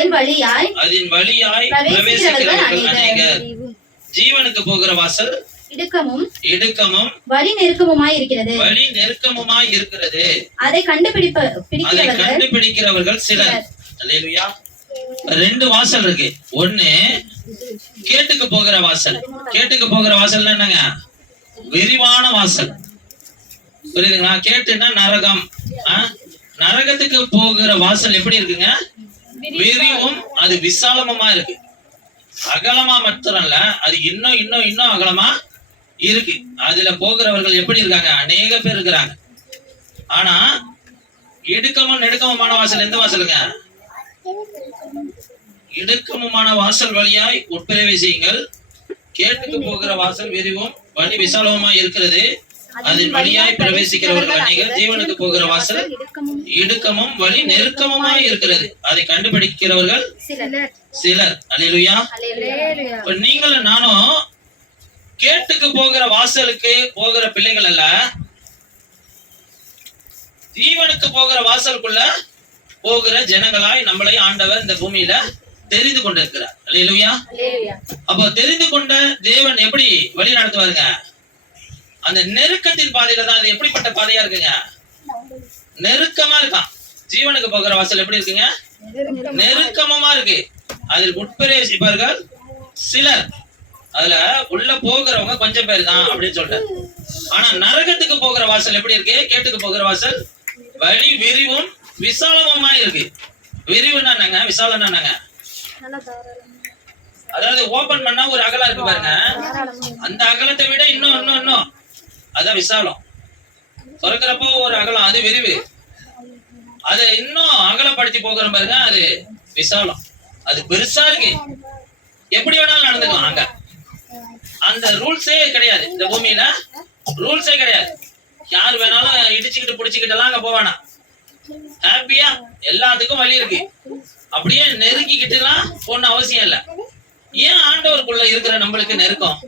அதன் வழியாய் பிரவேசிக்கிறவர்கள் அநேகர். ஜீவனுக்கு போகிற வாசல் இடுக்கமும் வழி நெருக்கமுமாய் இருக்கிறது. அதை கண்டுபிடிக்கிறவர்கள் சிலர். அல்லேலூயா. ரெண்டு வாசல் இருக்கு. ஒண்ணு கேட்டுக்கு போகிற வாசல். கேட்டுக்கு போகிற வாசல் என்னங்க? விரிவான வாசல். புரியுதுங்களா? கேட்டுன்னா நரகம். நரகத்துக்கு போகிற வாசல் எப்படி இருக்குங்க? விரிவும் அது விசாலமா இருக்கு. அகலமா மாத்திரம் இல்ல, அது இன்னும் அகலமா இருக்கு. அதுல போகிறவர்கள் எப்படி இருக்காங்க? அநேக பேர் இருக்கிறாங்க. ஆனா இடுக்கமும் நெடுக்கமுமான வாசல் எந்த வாசலுங்க? இடுக்கமுமான வாசல் வழியாய் உட்பிரவேசியுங்கள். கேட்டுக்கு போகிற வாசல் விரிவும் வழி விசாலமா இருக்கிறது. அதன் வழியாய் பிரவேசிக்கிறவர்கள் அநேகர். ஜீவனுக்கு போகிற வாசல் இடுக்கமும் வழி நெருக்கமுமாய் இருக்கிறது. அதை கண்டுபிடிக்கிறவர்கள் சிலர். அல்லேலூயா. இப்ப நீங்களும் நானும் கேட்டுக்கு போகிற வாசலுக்கு போகிற பிள்ளைகள் அல்ல, ஜீவனுக்கு போகிற வாசலுக்குள்ள போகிற ஜனங்களாய் நம்மளை ஆண்டவர் இந்த பூமியில தெரிந்து கொண்டிருக்கிறார். அல்லேலூயா. அப்போ தெரிந்து கொண்ட தேவன் எப்படி வழி நடத்துவாருங்க? அந்த நெருக்கத்தின் பாதையில தான். அது எப்படிப்பட்ட பாதையா இருக்குங்க? நெருக்கமா இருக்கான். ஜீவனுக்கு போகிற வாசல் எப்படி இருக்குங்க? நெருக்கமா இருக்கு. அதில் உட்பிரவேசிப்பார்கள் சிலர். அதுல உள்ள போகிறவங்க கொஞ்சம் பேர் தான் அப்படின்னு சொல்றாரு. ஆனா நரகத்துக்கு போகிற வாசல் எப்படி இருக்கு? கேட்டுக்கு போகிற வாசல் வழி விரிவும் விசாலமா இருக்கு. விரிவுன்னா என்னங்க? விசாலம்னா என்னங்க? அதாவது ஓபன் பண்ணா ஒரு அகலம் இருக்கு பாருங்க. அந்த அகலத்தை விட இன்னும் அதான் விசாலம். திறக்கிறப்போ ஒரு அகலம், அது விரிவு. அதை இன்னும் அகலப்படுத்தி போகிற பாருங்க, அது விசாலம். அது பெருசா இருக்கு. எப்படி வேணாலும் நடந்துக்கலாம். அங்க அந்த ரூல்ஸே கிடையாது. இந்த பூமியில ரூல்ஸே கிடையாது. யார் வேணாலும் இடிச்சுக்கிட்டு பிடிச்சுக்கிட்டு எல்லாம் அங்க போவானா. ஹாப்பியா எல்லாத்துக்கும் வழி இருக்கு. அப்படியே நெருக்கிக்கிட்டு எல்லாம் போன அவசியம் இல்லை. ஏன் ஆண்டவருக்குள்ள இருக்கிற நம்மளுக்கு நெருக்கம்?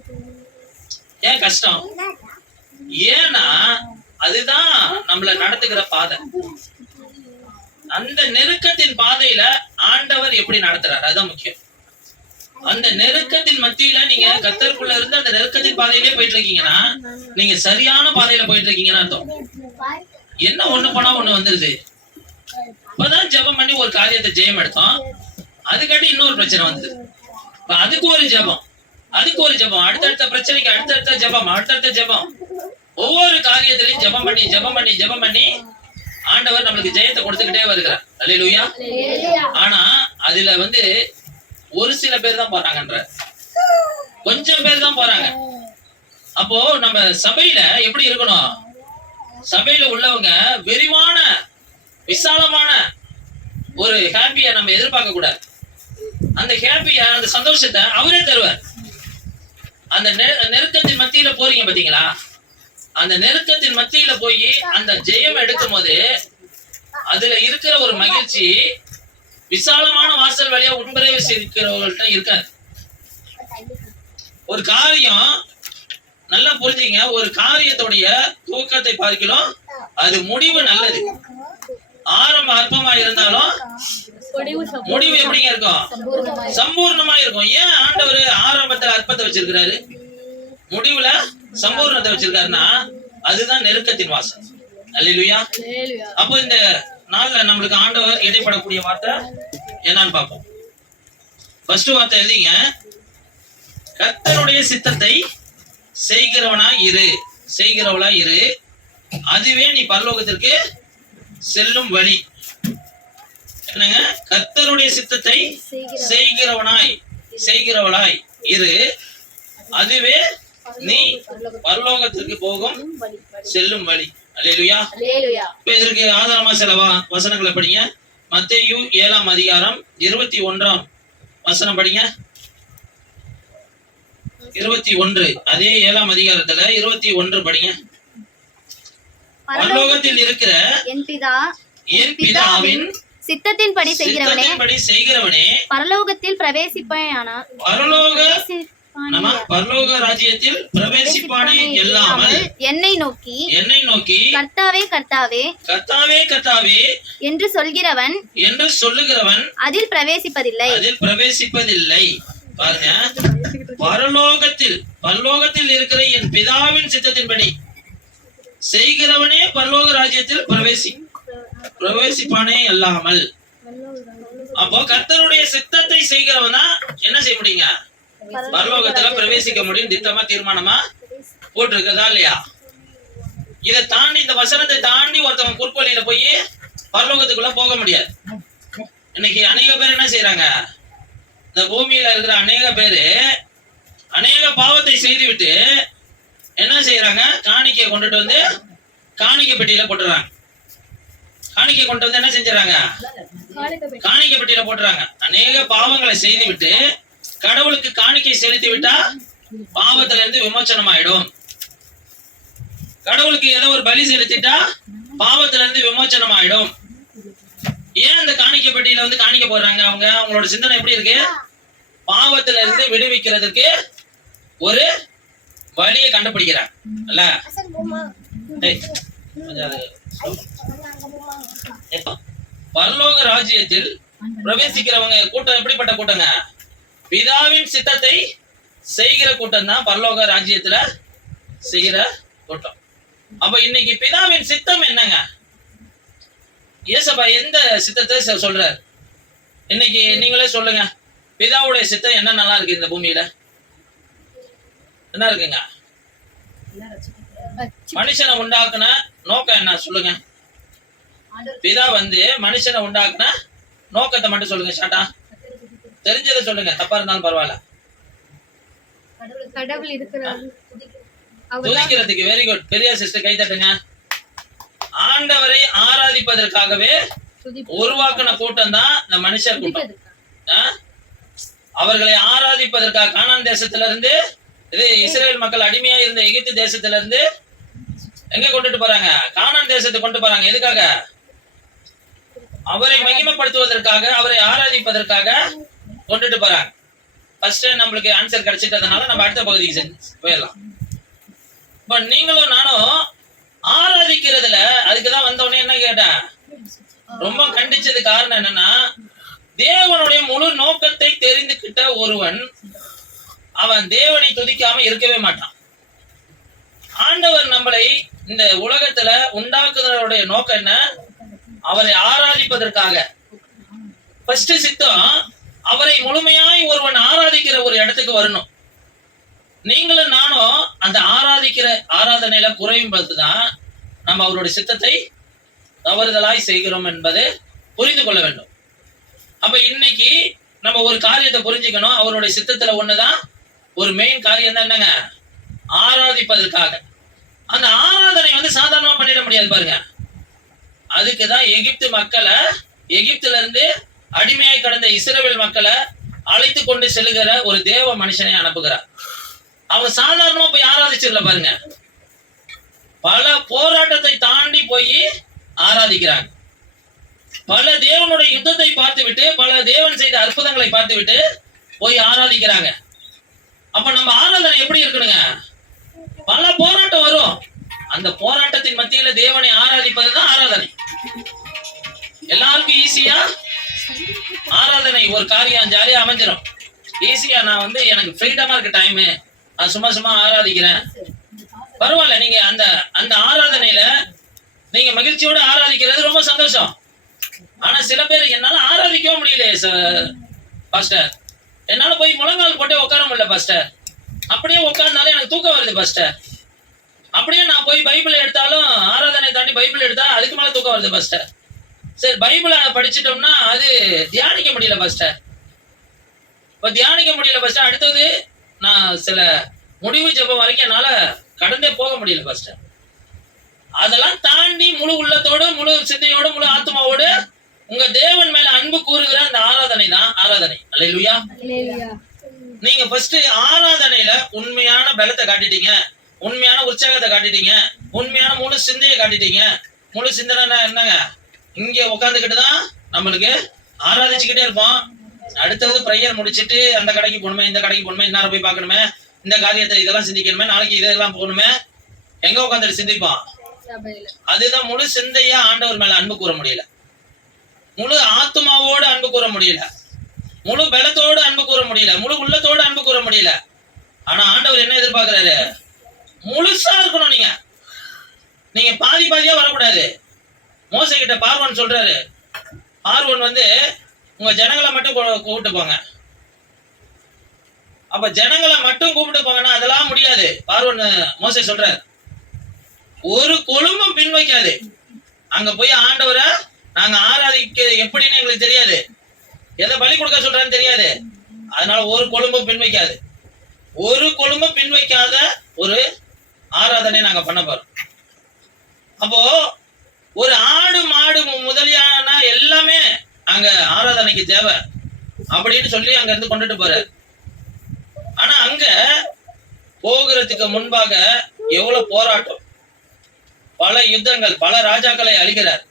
ஏன் கஷ்டம்? ஏன்னா அதுதான் நம்மளை நடத்துகிற பாதை. அந்த நெருக்கத்தின் பாதையில ஆண்டவர் எப்படி நடத்துறாரு அதுதான் முக்கியம். அந்த நெருக்கத்தின் மத்தியில நீங்க கர்த்தருக்குள்ள இருந்து அந்த நெருக்கத்தின் பாதையிலே போயிட்டு இருக்கீங்கன்னா நீங்க சரியான பாதையில போயிட்டு இருக்கீங்கன்னு அர்த்தம். என்ன ஒண்ணு போனா ஒண்ணு வந்துருது. இப்பதான் ஜெபம் பண்ணி ஒரு காரியத்தை ஜெயம் எடுத்தோம், அதுக்காட்டி இன்னொரு பிரச்சனை வந்தது. அதுக்கு ஒரு ஜெபம், அடுத்தடுத்த பிரச்சனைக்கு அடுத்தடுத்த ஜெபம். ஒவ்வொரு காரியத்திலையும் ஜெபம் பண்ணி ஆண்டவர் நம்மளுக்கு ஜெயத்தை கொடுத்துக்கிட்டே வருகிறார். அல்லேலூயா. ஆனா அதுல ஒரு சில பேர் தான் போறாங்கன்ற, கொஞ்சம் பேர் தான் போறாங்க. அப்போ நம்ம சபையில எப்படி இருக்கணும்? சபையில உள்ளவங்க விரிவான விசாலமான ஒரு ஹாப்பியா நம்ம எதிர்பார்க்க கூடாது. அந்த ஹாப்பியா, அந்த சந்தோஷத்தை அவரே தருவார். அந்த நெருக்கத்தின் மத்தியில போறீங்க பாத்தீங்களா? அந்த நெருக்கத்தின் மத்தியில போய் அந்த ஜெயம் எடுக்கும் போது அதுல இருக்கிற ஒரு மகிழ்ச்சி விசாலமான வாசல் வழியா உட்பிரவேசிக்கிறவர்கள்ட்ட இருக்காது. ஒரு காரியம் நல்லா புரிஞ்சுங்க. ஒரு காரியத்துடைய தூக்கத்தை பார்க்கிறோம், அது முடிவு நல்லது. ஆரம்ப அற்பமா இருந்தாலும் முடிவு எப்படிங்க இருக்கும்? சம்பூர்ணமா இருக்கும். ஏன் ஆண்டவர் ஆரம்பத்துல அற்பத்தை வச்சிருக்கிறாரு, முடிவுல சம்பூர்ணத்தை வச்சிருக்காருன்னா அதுதான் நெருக்கத்தின் வாசல். அல்லேலூயா. அப்போ இந்த நாள்ல நம்மளுக்கு ஆண்டவர் இடைப்படக்கூடிய வார்த்தை என்னன்னு பார்ப்போம். ஃபர்ஸ்ட் வார்த்தை எழுதிங்க. கர்த்தருடைய சித்தத்தை செய்கிறவளா இரு, அதுவே நீ பரலோகத்திற்கு செல்லும் வழி. என்னங்க? கர்த்தருடைய சித்தத்தை செய்கிறவளாய் இரு, அதுவே நீ பரலோகத்திற்கு போகும் செல்லும் வழி. அல்லேலூயா. இப்ப இதற்கு ஆதாரமா சில வசனங்களை படிங்க. மத்தேயு 7ஆம் அதிகாரம் 21ஆம் வசனம் படிங்க. 21, அதே 7ஆம் அதிகாரத்துல 21 படிங்க. பரலோகத்தில் இருக்கிற என் பிதாவின் சித்தத்தின்படி செய்கிறவனே பரலோகத்தில் பிரவேசிப்பாயானால் நம்ம பரலோக ராஜ்யத்தில் பிரவேசிப்பானே இல்லாமல் என்னை நோக்கி கர்த்தாவே கர்த்தாவே கர்த்தாவே கர்த்தாவே என்று சொல்லுகிறவன் அதில் பிரவேசிப்பதில்லை. பாருங்க, பரலோகத்தில் இருக்கிற என் பிதாவின் சித்தத்தின்படி செய்கிறவனே பரலோக ராஜ்யத்தில் பிரவேசிப்பானே அல்லாமல். அப்போ கர்த்தருடைய சித்தத்தை செய்கிறவனா என்ன செய்ய முடியுங்க? பரலோகத்துல பிரவேசிக்க முடியும். திட்டமா தீர்மானமா போட்டிருக்கதா இல்லையா? இதை தாண்டி, இந்த வசனத்தை தாண்டி ஒருத்தவங்க குறுக்கோலியில போய் பரலோகத்துக்குள்ள போக முடியாது. இன்னைக்கு அநேக பேர் என்ன செய்யறாங்க? இந்த பூமியில இருக்கிற அநேக பேரு அநேக பாவத்தை செய்துவிட்டு என்ன செய்யறாங்க? காணிக்கையை கொண்டுட்டு வந்து காணிக்கை பெட்டியில போட்டுறாங்க. காணிக்கை கொண்டு வந்து என்ன செஞ்சாங்க? காணிக்கை பெட்டியில போட்டுறாங்க. அநேக பாவங்களை செய்து விட்டு கடவுளுக்கு காணிக்கை செலுத்தி விட்டா பாவத்துல இருந்து விமோச்சனம் ஆயிடும். கடவுளுக்கு ஏதோ ஒரு பலி செலுத்திட்டா பாவத்துல இருந்து விமோச்சனம் ஆயிடும். ஏன் அந்த காணிக்கை பெட்டியில வந்து காணிக்கை போடுறாங்க? அவங்களோட சிந்தனை எப்படி இருக்கு? பாவத்துல இருந்து விடுவிக்கிறதுக்கு ஒரு வழியை கண்டுபிடிக்கிறாங்க. பரலோக ராஜ்யத்தில் பிரவேசிக்கிறவங்க கூட்டம் எப்படிப்பட்ட கூட்டங்க? பிதாவின் சித்தத்தை செய்கிற கூட்டம் தான் பரலோக ராஜ்யத்துல செய்கிற கூட்டம். அப்ப இன்னைக்கு பிதாவின் சித்தம் என்னங்க? இயேசப்பா எந்த சித்தத்தை சொல்றாரு? இன்னைக்கு நீங்களே சொல்லுங்க. பிதாவுடைய சித்தம் என்ன நல்லா இருக்கு இந்த பூமியில? என்ன இருக்குங்க? மனுஷனை உண்டாக்குன நோக்கம் என்ன சொல்லுங்க? பிதா வந்து மனுஷனை உண்டாக்குன நோக்கத்தை மட்டும் சொல்லுங்க. ஷாட்டா தெரிஞ்சதை சொல்லுங்க, தப்பா இருந்தாலும் பரவாயில்ல. துதிக்கிறதுக்கு. Very good. பெரிய சிஸ்டர் கை தட்டுங்க. ஆண்டவரை ஆராதிப்பதற்காகவே உருவாக்கின கூட்டம் தான் இந்த மனுஷர் கூட்டம். அவர்களை ஆராதிப்பதற்காக கானான் தேசத்துல இருந்து, இது இஸ்ரேல் மக்கள் அடிமையா இருந்த எகிப்து தேசத்துல இருந்து எங்க கொண்டுட்டு போறாங்க? கானான் தேசத்துக்கு கொண்டு போறாங்க. எதுக்காக? அவரை மகிமைப்படுத்துவதற்காக, அவரை ஆராதிப்பதற்காக கொண்டுட்டு போறாங்க. ஃபர்ஸ்ட் நம்மளுக்கு ஆன்சர் கிடைச்சிட்டதுனால நம்ம அடுத்த பகுதிக்கு போயிடலாம். இப்ப நீங்களும் நானும் ஆராதிக்கிறதுல அதுக்குதான் வந்தவொடனே என்ன கேட்டேன்? ரொம்ப கண்டிச்சது காரணம் என்னன்னா, தேவனுடைய முழு நோக்கத்தை தெரிந்துகிட்ட ஒருவன் அவன் தேவனை துதிக்காம இருக்கவே மாட்டான். ஆண்டவர் நம்மளை இந்த உலகத்துல உண்டாக்குறவருடைய நோக்கம் என்ன? அவரை ஆராதிப்பதற்காக. ஃபர்ஸ்ட் சித்தம் அவரை முழுமையாய் ஒருவன் ஆராதிக்கிற ஒரு இடத்துக்கு வரணும். நீங்களும் நானும் அந்த ஆராதனையில குறையும் போதுதான் நம்ம அவருடைய சித்தத்தை தவறுதலாய் செய்கிறோம் என்பதை புரிந்து கொள்ள வேண்டும். அப்ப இன்னைக்கு நம்ம ஒரு காரியத்தை புரிஞ்சுக்கணும். அவருடைய சித்தத்துல ஒண்ணுதான் ஒரு மெயின் காரியம் தான் என்னங்க? ஆராதிப்பதற்காக. அந்த ஆராதனை வந்து சாதாரணமா பண்ணிட முடியாது பாருங்க. அதுக்குதான் எகிப்து மக்களை, எகிப்துல இருந்து அடிமையாய் கடந்த இஸ்ரவேல் மக்களை அழைத்து கொண்டு செல்லுகிற ஒரு தேவ மனுஷனை அனுப்புகிறார். அவங்க சாதாரணமா போய் ஆராதிச்சிடல பாருங்க. பல போராட்டத்தை தாண்டி போய் ஆராதிக்கிறாங்க. பல தேவனுடைய யுத்தத்தை பார்த்து விட்டு, பல தேவன் செய்த அற்புதங்களை பார்த்து விட்டு போய் ஆராதிக்கிறாங்க. அப்ப நம்ம ஆராதனை எப்படி இருக்கணுங்க? பல போராட்டம் வரும். அந்த போராட்டத்தின் மத்தியில தேவனை ஆராதிப்பதுதான் ஆராதனை. எல்லாருக்கும் ஈஸியா ஆராதனை ஒரு காரியம் ஜாலியா அமைஞ்சிடும். ஈஸியா நான் வந்து எனக்கு ஃப்ரீடமா இருக்க டைமு, நான் சும்மா ஆராதிக்கிறேன். பரவாயில்ல. நீங்க அந்த ஆராதனையில நீங்க மகிழ்ச்சியோட ஆராதிக்கிறது ரொம்ப சந்தோஷம். ஆனா சில பேர் என்னால ஆராதிக்கவும் முடியலையே பாஸ்டர், என்னால போய் முழங்கால் போட்டு உட்கார முடியல பாஸ்டர், அப்படியே உட்கார்ந்தாலும் எனக்கு தூக்கம் வருது பாஸ்டர், அப்படியே நான் போய் பைபிள் எடுத்தாலும் ஆராதனை தாண்டி பைபிள் எடுத்தா அதுக்கு மேல தூக்கம் வருது பாஸ்டர். சரி, பைபிளை படிச்சுட்டோம்னா அது தியானிக்க முடியல பாஸ்டர். இப்ப தியானிக்க முடியல பாஸ்டர், அடுத்தது நான் சில முடிவு ஜெபம் வரைக்கும் என்னால கடந்தே போக முடியல பாஸ்டர். அதெல்லாம் தாண்டி முழு உள்ளத்தோடு, முழு சிந்தையோடு, முழு ஆத்மாவோடு உங்க தேவன் மேல அன்பு கூறுகிற அந்த ஆராதனை தான் ஆராதனை. அல்லேலூயா. நீங்க ஃபர்ஸ்ட் ஆராதனையில உண்மையான பலத்தை காட்டிட்டீங்க, உண்மையான உற்சாகத்தை காட்டிட்டீங்க, உண்மையான முழு சிந்தையை காட்டிட்டீங்க. முழு சிந்தனை என்னங்க? இங்க உட்காந்துக்கிட்டு தான் நம்மளுக்கு ஆராதிச்சுக்கிட்டே இருப்போம். அடுத்தது ப்ரேயர் முடிச்சிட்டு அந்த கடைக்கு போகணுமே, இந்த கடைக்கு போகணுமே, இன்னார போய் பார்க்கணுமே, இந்த காரியத்தை இதெல்லாம் சிந்திக்கணுமே, நாளைக்கு இதெல்லாம் போகணுமே, எங்க உட்காந்துட்டு சிந்திப்பான்? அதுதான் முழு சிந்தையா ஆண்டவர் மேல அன்பு கூற முடியல, முழு ஆத்மாவோடு அன்பு கூற முடியல, முழு பலத்தோடு அன்பு கூற முடியல, முழு உள்ளத்தோடு அன்பு கூற முடியல. ஆனா ஆண்டவர் என்ன எதிர்பார்க்கிறாரு? முழுசா இருக்கணும். நீங்க பாதி பாதியா வரக்கூடாது. மோசே கிட்ட பார்வோன் சொல்றாரு, பார்வோன் வந்து உங்க ஜனங்களை மட்டும் கூப்பிட்டு போங்க. அப்ப ஜனங்களை மட்டும் கூப்பிட்டு போங்கன்னா அதெல்லாம் முடியாது. பார்வோன் மோசே சொல்றாரு, ஒரு கொழும்பும் பின் வைக்காது. அங்க போய் ஆண்டவரை நாங்க ஆராதிக்க எப்படின்னு எங்களுக்கு தெரியாது, எதை பலி கொடுக்க சொல்றான்னு தெரியாது, அதனால ஒரு கொழும்பும் பின் வைக்காது. ஒரு கொழும்பும் பின் வைக்காத ஒரு ஆராதனை நாங்க பண்ண போறோம். அப்போ ஒரு ஆடு மாடு முதலியான எல்லாமே அங்க ஆராதனைக்கு தேவை அப்படின்னு சொல்லி அங்க இருந்து கொண்டுட்டு போறாரு. ஆனா அங்க போகிறதுக்கு முன்பாக எவ்வளவு போராட்டம், பல யுத்தங்கள், பல ராஜாக்களை அழிக்கிறார்,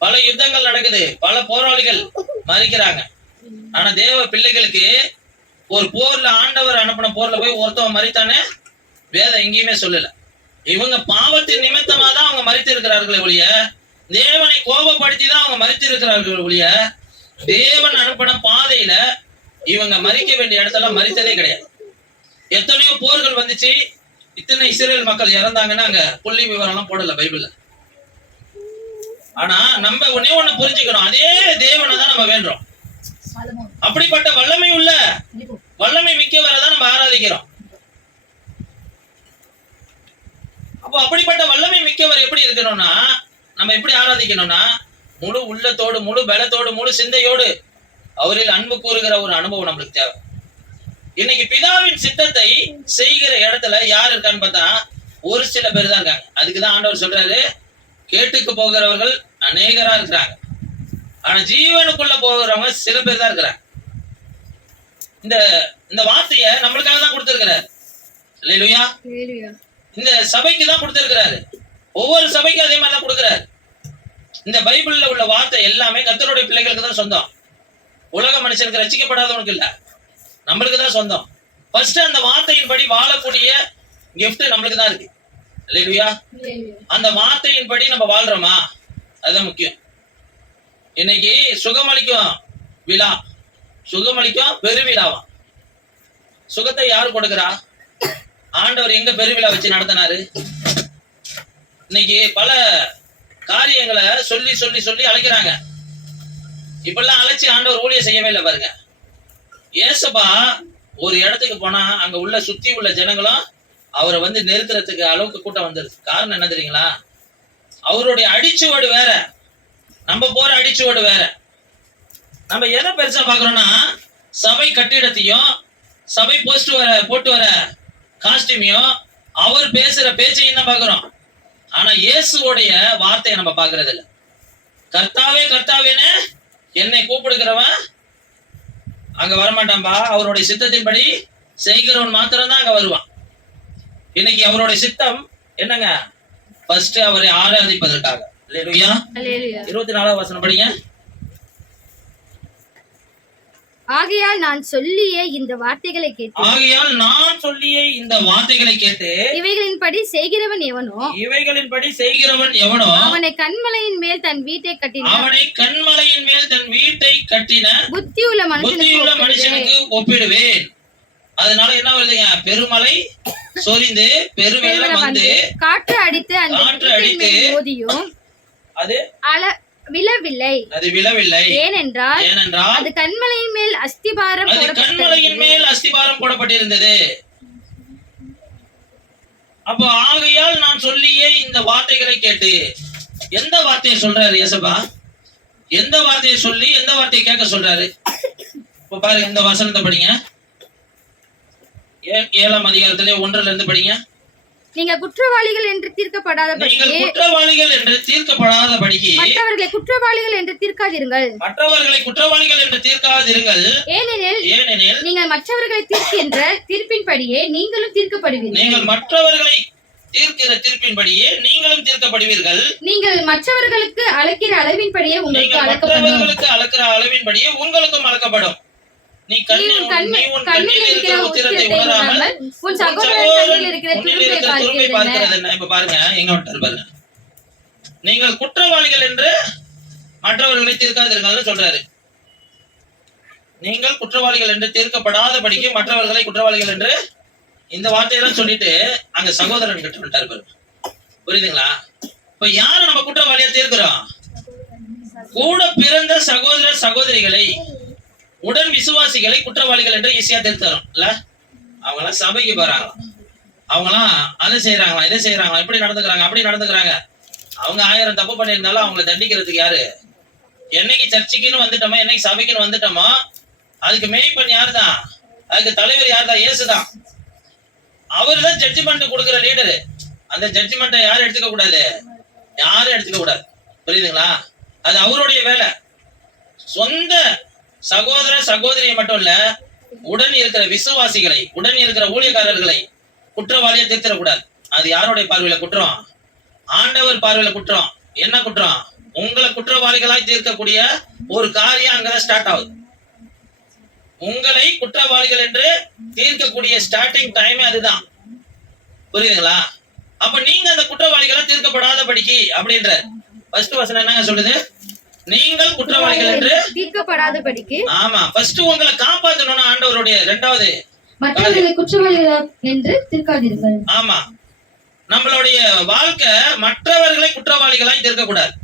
பல யுத்தங்கள் நடக்குது, பல போராளிகள் மறிக்கிறாங்க. ஆனா தேவ பிள்ளைகளுக்கு ஒரு போர்ல ஆண்டவர் அனுப்பின போர்ல போய் ஒருத்தவன் மறித்தானே வேதம் எங்கேயுமே சொல்லல. இவங்க பாவத்தின் நிமித்தமா தான் அவங்க மறித்து இருக்கிறார்களே ஒழிய, தேவனை கோபப்படுத்தி தான் அவங்க மறித்து இருக்கிறார்கள் ஒழிய, தேவன் அனுப்பின பாதையில இவங்க மறிக்க வேண்டிய இடத்துல மறித்ததே கிடையாது. எத்தனையோ போர்கள் வந்துச்சு, இத்தனை இஸ்ரேல் மக்கள் இறந்தாங்கன்னா அங்க புள்ளி விவரம் எல்லாம் போடல பைபிள்ல. ஆனா நம்ம ஒன்னே ஒண்ணு புரிஞ்சுக்கணும், அதே தேவனை தான் நம்ம வேண்டுறோம். அப்படிப்பட்ட வல்லமை உள்ள வல்லமை மிக்கவரை தான் நம்ம ஆராதிக்கிறோம். அப்போ அப்படிப்பட்ட வல்லமை மிக்கவர் எப்படி இருக்கணும்னா, நம்ம எப்படி ஆராதிக்கணும்னா, முழு உள்ளத்தோடு, முழு பலத்தோடு, முழு சிந்தையோடு அவரில் அன்பு கூறுகிற ஒரு அனுபவம் நம்மளுக்கு தேவை. இன்னைக்கு பிதாவின் சித்தத்தை செய்கிற இடத்துல யார் இருக்கான்னு பார்த்தா ஒரு சில பேர் தான் இருக்காங்க. அதுக்குதான் ஆண்டவர் சொல்றாரு, கேட்டுக்கு போகிறவர்கள் அநேகரா இருக்கிறாங்க, ஆனா ஜீவனுக்குள்ள போகிறவங்க சில பேர் தான் இருக்கிறாங்க. இந்த வார்த்தைய நம்மளுக்காக தான் கொடுத்திருக்கிறார். அல்லேலூயா. இந்த சபைக்கு தான் கொடுத்திருக்கிறாரு. ஒவ்வொரு சபைக்கும் அதே மாதிரி தான் கொடுக்கிறாரு. இந்த பைபிள்ல உள்ள வார்த்தை எல்லாமே கர்த்தருடைய பிள்ளைகளுக்கு தான் சொந்தம். உலக மனுஷனுக்கு ரட்சிக்கப்படாதவனுக்கு இல்ல, நம்மளுக்கு தான் சொந்தம். ஃபர்ஸ்ட் அந்த வார்த்தையின்படி வாழக்கூடிய கிஃப்ட் நம்மளுக்கு தான் இருக்கு. அல்லேலூயா. அந்த வார்த்தையின்படி நம்ம வாழ்றோமா, அதுதான் முக்கியம். இன்னைக்கு சுகமளிக்கும் விழா, சுகமளிக்கும் பெருவிழாவா. சுகத்தை யாரு கொடுக்கிறா? ஆண்டவர் எங்க பெருவிழா வச்சு நடத்தினாரு? இன்னைக்கு பல காரியங்களை சொல்லி சொல்லி சொல்லி அழைக்கிறாங்க. இப்பெல்லாம் அழைச்சி ஆண்டவர் ஊழியம் செய்யவே இல்லை பாருங்க. ஏசப்பா ஒரு இடத்துக்கு போனா அங்க உள்ள சுத்தி உள்ள ஜனங்களும் அவரை வந்து நெருக்கிறதுக்கு அளவுக்கு கூட்டம் வந்துருது. காரணம் என்ன தெரியுங்களா? அவருடைய அடிச்சுவடு வேற, நம்ம போற அடிச்சுவடு வேற. நம்ம எதை பெருசா பாக்குறோம்னா, சபை கட்டிடத்தையும் சபை போட்டு வர காஸ்டியூமையும் அவர் பேசுற பேச்சையும் தான் பாக்குறோம். ஆனா இயேசுவோடைய வார்த்தையை நம்ம பாக்குறது இல்லை. கர்த்தாவே கர்த்தாவேன்னு என்னை கூப்பிடுகிறவன் அங்க வரமாட்டான்பா, அவருடைய சித்தத்தின்படி செய்கிறவன் மாத்திரம்தான் அங்க வருவான். இன்னைக்கு அவருடைய சித்தம் என்னங்க? ஃபர்ஸ்ட் அவரை ஆராதிப்பதற்காக. அல்லேலூயா. 24வது வசனம் படிங்க. ஆகையால் நான் சொல்லிய இந்த வார்த்தைகளை கேட்டு இவைகளின்படி செய்கிறவன் எவனோ அவனை கன்மலையின் மேல் தன் வீட்டை கட்டின புத்தியுள்ள மனுஷனுக்கு ஒப்பிடுவேன். அதனால என்ன வருதுங்க? பெருமலை சொரிந்து பெருவெள்ளம் வந்து காற்று அடித்து மோதியும் அது விழவில்லை. ஏனென்றால் அது கன்மலையின் மேல் அஸ்திபாரம் போடப்பட்டிருந்தது. அப்போ ஆகையால் நான் சொல்லியே இந்த வார்த்தைகளை கேட்டு, எந்த வார்த்தையை சொல்றாரு இயேசுவா? எந்த வார்த்தையை சொல்லி எந்த வார்த்தையை கேட்க சொல்றாரு? இப்ப பாருங்க, இந்த வசனத்தை படிங்க. 7ஆம் அதிகாரத்திலே 1ல இருந்து படிங்க. நீங்கள் குற்றவாளிகள் என்று தீர்க்கப்படாதபடிக்கு மற்றவர்களை குற்றவாளிகள் என்று தீர்க்காதிருங்கள். ஏனெனில் நீங்கள் மற்றவர்களை தீர்க்கின்ற தீர்ப்பின்படியே நீங்களும் தீர்க்கப்படுவீர்கள். நீங்கள் மற்றவர்களுக்கு அளக்கிற அளவின்படியே உங்களுக்கு அளக்கப்படும். நீ உன் கண்ணில் இருக்கிற உத்திரத்தை உணராமல் உன் உன் சகோதரன் கண்ணில் இருக்கிற உன்னில் இருக்கிற துரும்பை பார்க்கிறது என்ன? இப்ப பாருங்க, எங்க விட்டாரு பாருங்க. நீங்கள் குற்றவாளிகள் என்று மற்றவர்களை தீர்க்காதீர்கள் சொல்றாரு. நீங்கள் குற்றவாளிகள் என்று தீர்க்கப்படாதபடிக்கு மற்றவர்களை குற்றவாளிகள் என்று இந்த வார்த்தையெல்லாம் சொல்லிட்டு அங்க சகோதரன் கிட்ட விட்டாரு பாருங்க. புரியுதுங்களா? இப்ப யாரை நம்ம குற்றவாளியா தீர்க்கிறோம்? கூட பிறந்த சகோதர சகோதரிகளை, உடன் விசுவாசிகளை குற்றவாளிகள் என்று ஈஸியா தீர்த்தரும் இல்ல? அவங்களாம் சபைக்கு போறாங்க, அவங்களாம் அதை செய்யறாங்களா, இதை செய்யறாங்களா, இப்படி நடந்துக்கிறாங்க, அப்படி நடந்துக்கிறாங்க. அவங்க 1000 தப்பு பண்ணியிருந்தாலும் அவங்களை தண்டிக்கிறதுக்கு யாரு? என்னைக்கு சர்ச்சுக்குன்னு வந்துட்டோமோ, என்னைக்கு சபைக்குன்னு வந்துட்டோமோ, அதுக்கு மேய்ப்பன் யாரு தான்? அதுக்கு தலைவர் யார் தான்? இயேசுதான். அவர் தான் ஜட்ஜ்மெண்ட் கொடுக்கிற லீடரு. அந்த ஜட்ஜ்மெண்ட்டை யாரும் எடுத்துக்க கூடாது, யாரும் எடுத்துக்க கூடாது. புரியுதுங்களா? அது அவருடைய வேலை. சொந்த சகோதர சகோதரியை மட்டும் இல்ல, உடன் இருக்கிற விசுவாசிகளை, உடன் இருக்கிற ஊழியக்காரர்களை குற்றவாளியை தீர்த்திடக்கூடாது. அது யாருடைய பார்வையில குற்றம்? ஆண்டவர் பார்வையில குற்றம். என்ன குற்றம்? உங்களை குற்றவாளிகளாய் தீர்க்கக்கூடிய ஒரு காரியம் அங்கதான் ஸ்டார்ட் ஆகுது. உங்களை குற்றவாளிகள் என்று தீர்க்கக்கூடிய ஸ்டார்டிங் டைம் அதுதான். புரியுதுங்களா? அப்ப நீங்க அந்த குற்றவாளிகளை தீர்க்கப்படாதபடிக்கு அப்படின்ற ஃபர்ஸ்ட் வசனம் என்னங்க சொல்லுது? நீங்கள் குற்றவாளிகள் என்று தீர்க்கப்படாதபடிக்கு. ஆமா, ஃபர்ஸ்ட் உங்களை காப்பாற்றணும்னு ஆண்டவருடைய. இரண்டாவது, மற்றவர்களை குற்றவாளிகள் என்று தீர்க்காதீர்கள். ஆமா, நம்மளுடைய வாழ்க்கை மற்றவர்களை குற்றவாளிகளாய் தீர்க்க கூடாது.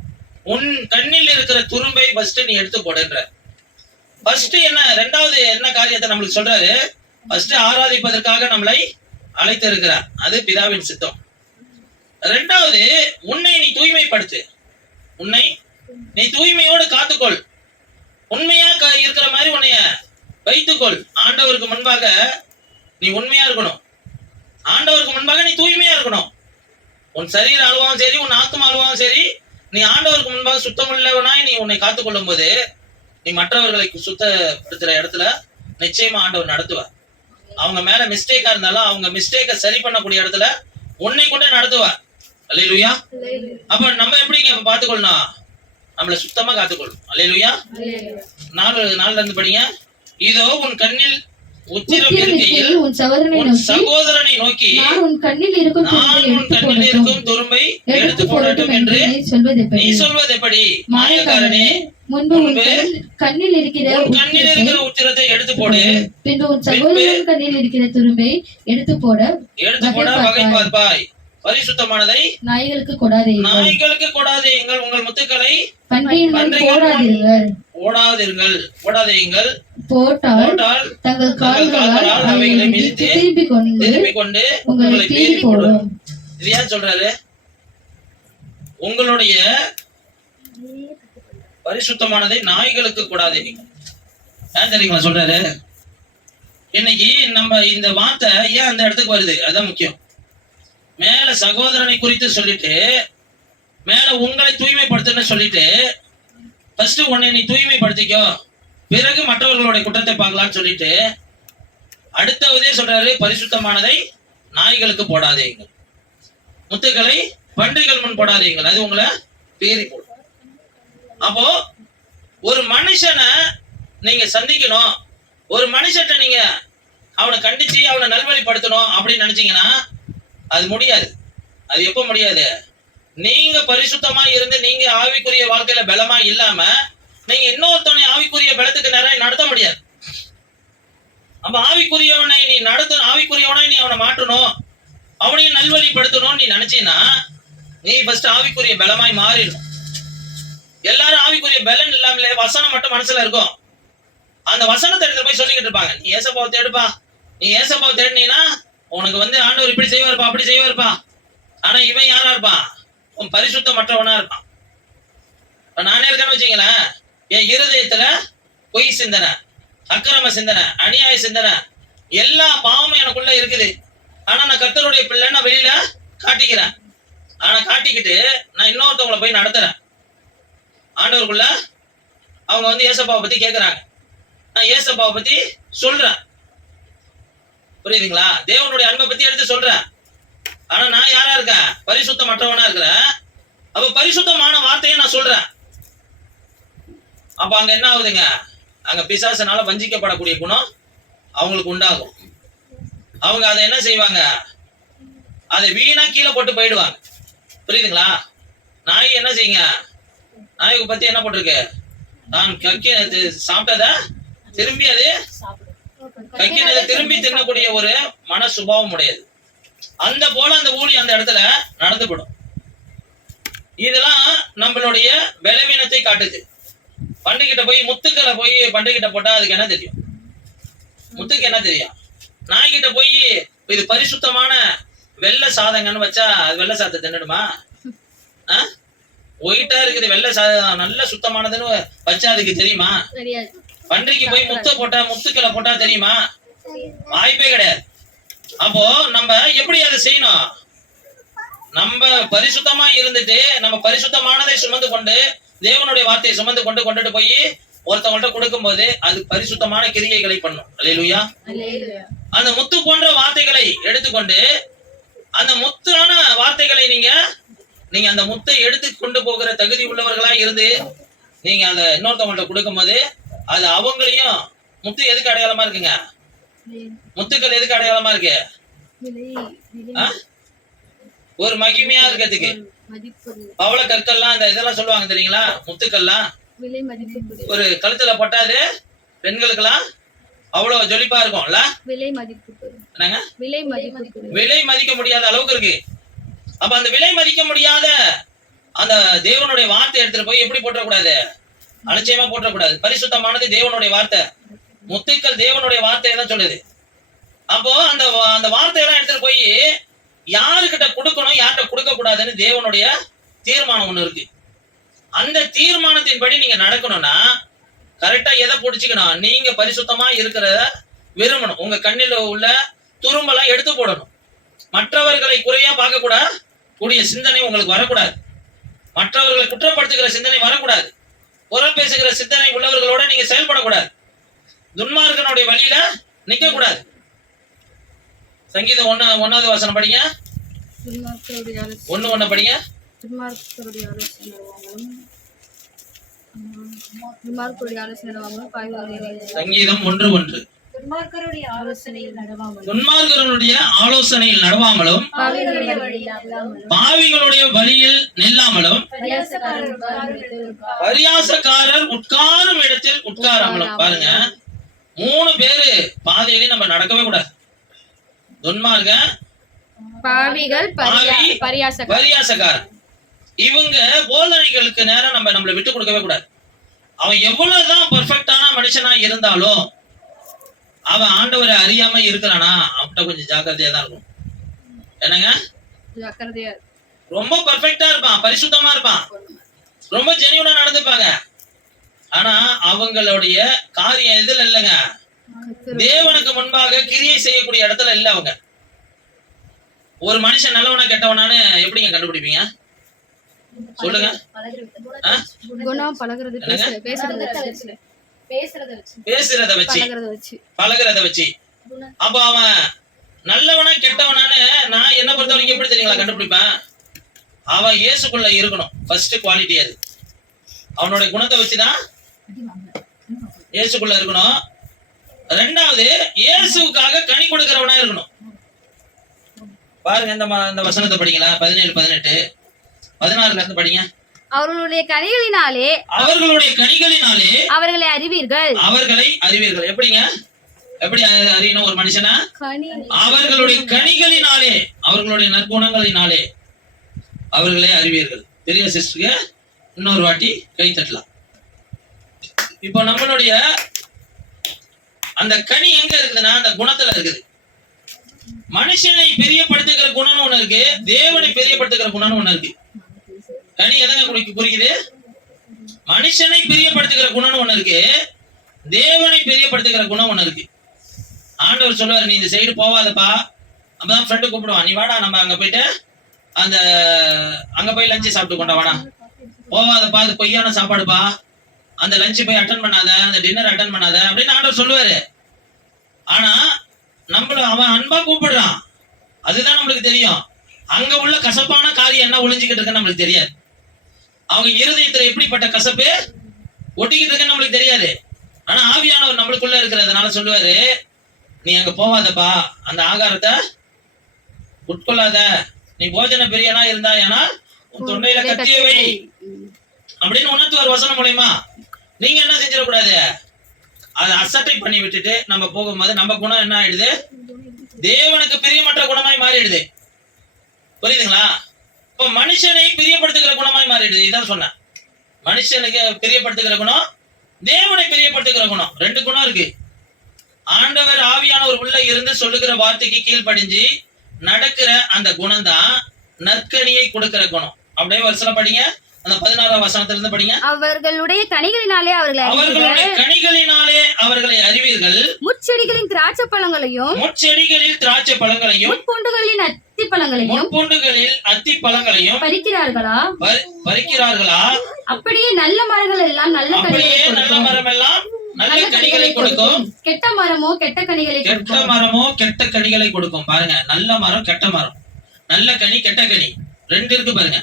உன் கண்ணில் இருக்கிற துரும்பை ஃபர்ஸ்ட் நீ எடுத்து போடுன்ற. ஃபர்ஸ்ட் என்ன, ரெண்டாவது என்ன காரியத்தை நம்மளுக்கு சொல்றாரு? ஃபர்ஸ்ட் ஆராதிப்பதற்காக நம்மளை அழைத்து இருக்கிறார், அது பிதாவின் சித்தம். ரெண்டாவது, உன்னை நீ தூய்மைப்படுத்து, உன்னை நீ தூய்மையோடு காத்துக்கொள், உண்மையா இருக்கிற மாதிரி உன்னைய வைத்துக்கொள். ஆண்டவருக்கு முன்பாக நீ உண்மையா இருக்கணும், ஆண்டவருக்கு முன்பாக நீ தூய்மையா இருக்கணும். உன் சரீர அழுவாவும் சரி, உன் ஆத்மா அழுவாவும் சரி, நீ ஆண்டவருக்கு முன்பாக சுத்தமுள்ளவனாய் நீ உன்னை காத்துக்கொள்ளும் போது நீ மற்றவர்களை சுத்தப்படுத்துற இடத்துல நிச்சயமா ஆண்டவர் நடத்துவார். அவங்க மேல மிஸ்டேக்கா இருந்தாலும் அவங்க மிஸ்டேக்கை சரி பண்ணக்கூடிய இடத்துல உன்னை கொண்டே நடத்துவார். அல்லேலூயா. அப்ப நம்ம எப்படிங்க பாத்துக்கொள்ளணும்? நம்மளை சுத்தமா காத்துக்கொள்ளும். அல்லேலூயா. 4 இருந்து படிங்க. இதோ உன் கண்ணில் உத்திரம் இருக்கையில் உன் சகோதரனை நோக்கி நான் உன் கண்ணில் இருக்கும் துரும்பை எடுத்து போடட்டும் என்று நீ சொல்வது எப்படி? மாயக்காரனே, முன்பு கண்ணில் இருக்கிற உத்திரத்தை எடுத்து போடு, பின்பு உன் சகோதரன் கண்ணில் இருக்கிற துரும்பை எடுத்து போட வகை பார்ப்பாய். பரிசுத்தமானதை நாய்களுக்கு கொடாதேயுங்கள், உங்கள் முத்துக்களை போடாதேயுங்கள், போட்டால் தங்கள் கால்களால் அவைகளை மிதித்து திருப்பிக் கொண்டு உங்களை பீறி போடும். இது ஏன் சொல்றாரு? உங்களுடைய பரிசுத்தமானதை நாய்களுக்கு கூடாதே. ஏன் தெரியுங்களா சொல்றாரு? இன்னைக்கு நம்ம இந்த வார்த்தை ஏன் அந்த இடத்துக்கு வருது? அதான் முக்கியம். மேல சகோதரனை குறித்து சொல்லிட்டு, மேல உங்களை தூய்மைப்படுத்துன்னு சொல்லிட்டு, ஃபர்ஸ்ட் உன்னை நீ தூய்மைப்படுத்திக்கோ, பிறகு மற்றவர்களுடைய குற்றத்தை பார்க்கலாம்னு சொல்லிட்டு அடுத்தவதே சொல்றாரு, பரிசுத்தமானதை நாய்களுக்கு போடாதீங்க, முத்துக்களை பன்றிகள் முன் போடாதீங்க, அது உங்களை பீறி போடும். அப்போ ஒரு மனுஷனை நீங்க சந்திக்கணும், ஒரு மனுஷத்தை நீங்க அவனை கண்டிச்சு அவனை நல்வழிப்படுத்தணும் அப்படின்னு நினைச்சீங்கன்னா அது முடியாது. அது எப்ப முடியாது? நீங்க பரிசுத்தமா இருந்து நீங்க ஆவிக்குரிய வாழ்க்கையில பலமா இல்லாம நீங்க இன்னொருத்தவனை ஆவிக்குரிய பலத்துக்கு நிறைய நடத்த முடியாது. அப்ப ஆவிக்குரியவனை நீ ஆவிக்குரியவனை நீ அவனை மாற்றணும், அவனையும் நல்வழிப்படுத்தணும்னு நீ நினைச்சீன்னா நீ ஃபர்ஸ்ட் ஆவிக்குரிய பலமாய் மாறிடும். எல்லாரும் ஆவிக்குரிய பலன் இல்லாமலே வசனம் மட்டும் மனசுல இருக்கும். அந்த வசனத்தை எடுத்து போய் சொல்லிக்கிட்டு இருப்பாங்க, நீ ஏசப்பாவை தேடுப்பா, நீ ஏசப்பாவை தேடினீன்னா உனக்கு ஆண்டவர் இப்படி செய்வாருப்பா, அப்படி செய்வாருப்பா. ஆனா இவன் யாரா இருப்பான்? உன் பரிசுத்தமற்றவனா இருப்பான். நானே இருக்கேன்னு வச்சுங்களேன், என் இருதயத்துல பொய் சிந்தனை, அக்கிரம சிந்தனை, அநியாய சிந்தனை, எல்லா பாவமும் எனக்குள்ள இருக்குது. ஆனா நான் கர்த்தருடைய பிள்ளை, நான் வெளியில காட்டிக்கிறேன். ஆனா காட்டிக்கிட்டு நான் இன்னொருத்தவங்களை போய் நடத்துறேன். ஆண்டவருக்குள்ள அவங்க ஏசப்பாவை பத்தி கேட்கறாங்க, நான் ஏசப்பாவை பத்தி சொல்றேன். புரியுதுங்களா? தேவனுடைய அன்பை பத்தி எடுத்து சொல்றேன். ஆனா நான் யாரா இருக்கேன்? பரிசுத்தமற்றவனா இருக்கிறேன். அப்ப பரிசுத்தமான வார்த்தையை நான் சொல்றேன். அப்ப அங்க என்ன ஆகுதுங்க? அங்க பிசாசனால வஞ்சிக்கப்படக்கூடிய குணம் அவங்களுக்கு உண்டாகும். அவங்க அதை என்ன செய்வாங்க, அதை வீணா கீழே போட்டு போயிடுவாங்க. புரியுதுங்களா? நாய் என்ன செய்யுங்க, நாய்க்கு பத்தி என்ன போட்டிருக்கு, நான் சாப்பிட்டத திரும்பி அது கக்கினதை திரும்பி தின்னக்கூடிய ஒரு மன சுபாவம் உடையது. அந்த போல அந்த ஊழி அந்த இடத்துல நடந்துவிடும். இதெல்லாம் நம்மளுடைய பலவீனத்தை காட்டுது. பண்டிகிட்ட போய் முத்துக்களை போய் பண்டிகிட்ட போட்டா அதுக்கு என்ன தெரியும்? முத்துக்கு என்ன தெரியும்? நாய்கிட்ட போய் இது பரிசுத்தமான வெள்ளை சாதங்கன்னு வச்சா அது வெள்ளை சாதத்தை தின்னுடுமா? ஒயிட்டா இருக்குது வெள்ளை சாதம் நல்ல சுத்தமானதுன்னு வச்சா அதுக்கு தெரியுமா? பன்றிக்கு போய் முத்துக்களை போட்டா தெரியுமா? வாய்ப்பே கிடையாது. அப்போ நம்ம எப்படி அதை செய்யணும்? நம்ம பரிசுத்தமா இருந்துட்டு நம்ம பரிசுத்தமானதை சுமந்து கொண்டு தேவனுடைய வார்த்தையை சுமந்து கொண்டு கொண்டுட்டு போய் ஒருத்தவங்கள்ட்ட கொடுக்கும் போது அது பரிசுத்தமான கிரியைகளை பண்ணும். அல்லேலூயா. அந்த முத்து போன்ற வார்த்தைகளை எடுத்துக்கொண்டு அந்த முத்தான வார்த்தைகளை நீங்க அந்த முத்தை எடுத்து கொண்டு போகிற தகுதி உள்ளவர்களா இருந்து நீங்க அந்த இன்னொருத்தவங்கள்ட்ட கொடுக்கும் போது அது அவங்களையும் முத்து எதுக்கு அடையாளமா இருக்குங்க? முத்துக்கள் எதுக்கு அடையாளமா இருக்கு? ஒரு மகிமையா இருக்கிறதுக்கு. பவள கற்கள்லாம் அந்த இதெல்லாம் சொல்லுவாங்க தெரியுங்களா? முத்துக்கள்லாம் ஒரு கழுத்துல போட்டாது பெண்களுக்கெல்லாம் அவ்வளவு ஜொலிப்பா இருக்கும்ல. என்னங்க? விலை மதிக்க முடியாத அளவுக்கு இருக்கு. அப்ப அந்த விலை மதிக்க முடியாத அந்த தேவனுடைய வார்த்தை எடுத்துட்டு போய் எப்படி போட்டக்கூடாது? அலட்சியமா போட்டக்கூடாது. பரிசுத்தமானது தேவனுடைய வார்த்தை. முத்துக்கள் தேவனுடைய வார்த்தையை தான் சொல்லுது. அப்போ அந்த வார்த்தையெல்லாம் எடுத்துட்டு போய் யாருக்கிட்ட கொடுக்கணும் யார்கிட்ட கொடுக்க கூடாதுன்னு தேவனுடைய தீர்மானம் ஒண்ணு இருக்கு. அந்த தீர்மானத்தின்படி நீங்க நடக்கணும்னா கரெக்டா எதை பிடிச்சிக்கணும்? நீங்க பரிசுத்தமா இருக்கிறத விரும்பணும். உங்க கண்ணில உள்ள துரும்பெல்லாம் எடுத்து போடணும். மற்றவர்களை குறையா பார்க்க கூடிய சிந்தனை உங்களுக்கு வரக்கூடாது. மற்றவர்களை குற்றப்படுத்துகிற சிந்தனை வரக்கூடாது. புற பேசுகிற சிந்தனை உள்ளவர்களோட நீங்க செயல்படக்கூடாது. துன்மார்க்கனுடைய வழியில நிக்க கூடாது. சங்கீதம் 1 வசனம் படிங்க. 1 படிங்க. சங்கீதம் 1:1. துன்மார்க்கருடைய ஆலோசனையில் நடவாமலும் பாவிகளுடைய வழியில் நில்லாமலும் பரியாசக்காரர் உட்காரும் இடத்தில் உட்காராமலும். பாருங்க, 3 பேரு பாதையில நம்ம நடக்கவே கூடாது. துன்மார்க்க, பாவிகள், பரியாசக்காரர். இவங்க போதனைகளுக்கு நேரம் நம்மளை விட்டு கொடுக்கவே கூடாது. அவன் எவ்வளவுதான் பெர்ஃபெக்டான மனுஷனா இருந்தாலும் அவன் ஆண்டவரை அறியாம இருக்கிறானா அவன்கிட்ட கொஞ்சம் ஜாக்கிரதையா தான் இருக்கும். என்னங்க? ரொம்ப பெர்ஃபெக்டா இருப்பான், பரிசுத்தமா இருப்பான், ரொம்ப ஜெனியூனா நடந்துப்பாங்க. ஆனா அவங்களுடைய காரியம் எதுல இல்லைங்க? தேவனுக்கு முன்பாக கிரியை செய்யக்கூடிய இடத்துல இல்ல. அவங்க ஒரு மனுஷன் நல்லவனா கெட்டவனான்னு எப்படிங்க கண்டுபிடிப்பீங்க? சொல்லுங்க. பேசுறத வச்சு பழகுறத வச்சு. அப்ப அவன் நல்லவனா கெட்டவனான்னு நான் என்ன பொறுத்த வரைக்கும் எப்படி தெரியுங்களா கண்டுபிடிப்பேன்? அவன் இயேசுக்குள்ள இருக்கணும். ஃபர்ஸ்ட் குவாலிட்டி அது. அவனுடைய குணத்தை வச்சுதான் இயேசுக்குள்ள இருக்கணும். 2வது இயேசுவுக்காக கனி கொடுக்கிறவனா இருக்கணும். பாருங்க, இந்த வசனத்தை படிங்களா? 17, 18, 16ல இருந்து படிங்க. அவர்களுடைய கனிகளினாலே அவர்களை அறிவீர்கள். எப்படிங்க? எப்படி அறியணும் ஒரு மனுஷனா? அவர்களுடைய கனிகளினாலே, அவர்களுடைய நற்குணங்களினாலே அவர்களை அறிவீர்கள். பெரிய சிஸ்டருக்கு இன்னொரு வாட்டி கை தட்டலாம். இப்போ நம்மளுடைய அந்த கனி எங்க இருக்குதுன்னா அந்த குணத்துல இருக்குது. மனுஷனை பிரியப்படுத்துகிற குணம்னு ஒண்ணு இருக்கு, தேவனை பிரியப்படுத்துகிற குணம்னு ஒண்ணு இருக்கு. கனி எதங்க குறிக்குது? மனுஷனை பிரியப்படுத்துகிற குணம்னு ஒண்ணு இருக்கு, தேவனை பிரியப்படுத்துகிற குணம் ஒண்ணு இருக்கு. ஆண்டவர் சொல்லுவாரு, நீ இந்த சைடு போவாதப்பா. அப்பதான் ஃப்ரெண்டு கூப்பிடுவான், நீ வாடா நம்ம அங்க போயிட்டு அங்க போய் லஞ்சு சாப்பிட்டு கொண்டா, வாடா. போவாதப்பா, அது பொய்யான சாப்பாடுப்பா, அந்த லஞ்சு போய் அட்டன் பண்ணாத, அந்த டின்னர் அட்டன் பண்ணாத அப்படின்னு ஆண்டவர் சொல்லுவாரு. ஆனா அவன் அன்பா கூப்பிடுறான், அதுதான் நம்மளுக்கு தெரியும். அங்க உள்ள கசப்பான காரியம் என்ன ஒளிஞ்சுக்கிட்டு இருக்குன்னு நம்மளுக்கு தெரியாது. அவங்க இருதயத்துல எப்படிப்பட்ட கசப்பு ஒட்டிக்கிட்டு இருக்குன்னு நம்மளுக்கு தெரியாது. ஆனா ஆவியானவர் நம்மளுக்குள்ள இருக்கிறதுனால சொல்லுவாரு, நீ அங்க போவாதப்பா, அந்த ஆகாரத்தை உட்கொள்ளாத, நீ போஜன பிரியனா இருந்தா ஏன்னா உன் தொண்டையில கத்திய வை அப்படின்னு உணர்த்துவார் வசனம் மூலமா. நீங்க என்ன செஞ்சிடக்கூடாது, அதை அசட்டை பண்ணி விட்டுட்டு நம்ம போகும்போது நம்ம குணம் என்ன ஆயிடுது, தேவனுக்கு பிரியமற்ற குணமாய் மாறிடுது. புரியுதுங்களா? இப்ப மனுஷனை பிரியப்படுத்துகிற குணமாய் மாறிடுது. இதான் சொன்னேன், மனுஷனுக்கு பிரியப்படுத்துகிற குணம், தேவனை பிரியப்படுத்துகிற குணம், ரெண்டு குணம் இருக்கு. ஆண்டவர் ஆவியானவர் உள்ள இருந்து சொல்லுகிற வார்த்தைக்கு கீழ்ப்படிஞ்சு நடக்கிற அந்த குணம் தான் நற்கனியை கொடுக்கிற குணம். அப்படியே வருஷம் படிங்க, அந்த 16ஆம் வசனத்திலிருந்து படிங்க. அவர்களுடைய கனிகளினாலே அவர்களுடைய கனிகளினாலே அவர்களை அறிவீர்கள். முட்செடிகளின் திராட்சை பழங்களையும் முட்செடிகளில் திராட்சை பழங்களையும் முட்பூண்டுகளின் அத்தி பழங்களையும் முட்பூண்டுகளில் அத்தி பழங்களையும் பறிக்கிறார்களா? அப்படியே நல்ல மரங்கள் எல்லாம் நல்ல கனிகளை கொடுக்கும், கெட்ட மரமோ கெட்ட கனிகளை கொடுக்கும். பாருங்க, நல்ல மரம் கெட்ட மரம், நல்ல கனி கெட்ட கனி ரெண்டு இருக்கு பாருங்க.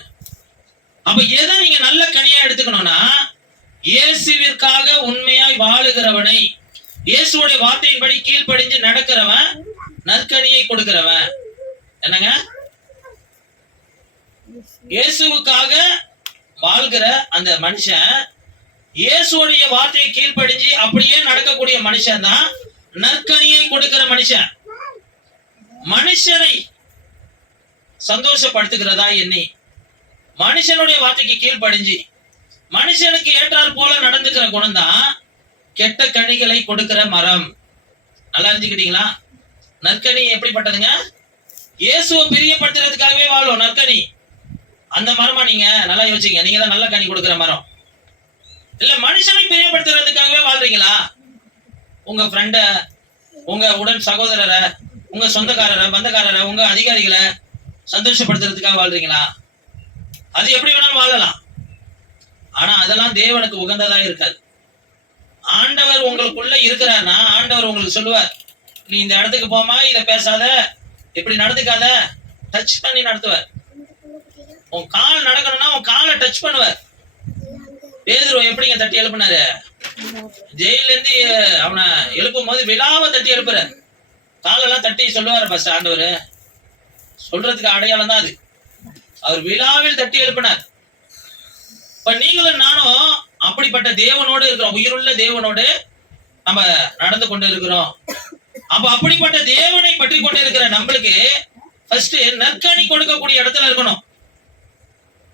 அப்ப எதை நீங்க நல்ல கனியா எடுத்துக்கணும்னா, இயேசுவிற்காக உண்மையாய் வாழுகிறவனை, இயேசுவோட வார்த்தையின்படி கீழ்ப்படிஞ்சு நடக்கிறவன் நற்கனியை கொடுக்கிறவன். என்னங்க, இயேசுவுக்காக வாழ்கிற அந்த மனுஷன், இயேசுடைய வார்த்தையை கீழ்ப்படிஞ்சு அப்படியே நடக்கக்கூடிய மனுஷன் தான் நற்கனியை கொடுக்கிற மனுஷன். மனுஷனை சந்தோஷப்படுத்துகிறதா எண்ணி மனுஷனுடைய வார்த்தைக்கு கீழ்ப்படிஞ்சு மனுஷனுக்கு ஏற்றாற் போல நடந்துக்கிற குணம் தான் கெட்ட கனிகளை கொடுக்கிற மரம். நல்லா அறிஞ்சுக்கிட்டீங்களா? நற்கனி எப்படிப்பட்டதுங்க? இயேசுவை பிரியப்படுத்துறதுக்காகவே வாழும் நற்கனி. அந்த மரமா நீங்க நல்லா யோசிங்க, நீங்க தான் நல்ல கனி கொடுக்கிற மரம். இல்ல மனுஷனை பிரியப்படுத்துறதுக்காகவே வாழ்றீங்களா? உங்க ஃப்ரெண்ட, உங்க உடன் சகோதரரை, உங்க சொந்தக்காரரை, பந்தக்காரரை, உங்க அதிகாரிகளை சந்தோஷப்படுத்துறதுக்காக வாழ்றீங்களா? அது எப்படி வேணாலும் வாழலாம், ஆனா அதெல்லாம் தேவனுக்கு உகந்ததா இருக்காது. ஆண்டவர் உங்களுக்குள்ள இருக்கிறார்னா ஆண்டவர் உங்களுக்கு சொல்லுவார், நீ இந்த இடத்துக்கு போமா, இதை பேசாத, இப்படி நடந்துக்காத, டச் பண்ணி நடத்துவார். உன் கால் நடக்கணும்னா உன் காலை டச் பண்ணுவார். பேதுருவை எப்படிங்க தட்டி எழுப்பினாரு? ஜெயில இருந்து அவனை எழுப்பும் போது விழாவை தட்டி எழுப்புறார். காலெல்லாம் தட்டி சொல்லுவாரு பஸ் ஆண்டவர், சொல்றதுக்கு அடையாளம் தான் அது. அவர் விழாவில் தட்டி எழுப்பினார். இப்ப நீங்களும் நானும் அப்படிப்பட்ட தேவனோடு இருக்கிறோம், உயிருள்ள தேவனோடு நம்ம நடந்து கொண்டு இருக்கிறோம். அப்ப அப்படிப்பட்ட தேவனை பற்றி கொண்டு இருக்கிற நம்மளுக்கு ஃபர்ஸ்ட் நற்கனி கொடுக்கக்கூடிய இடத்துல இருக்கணும்.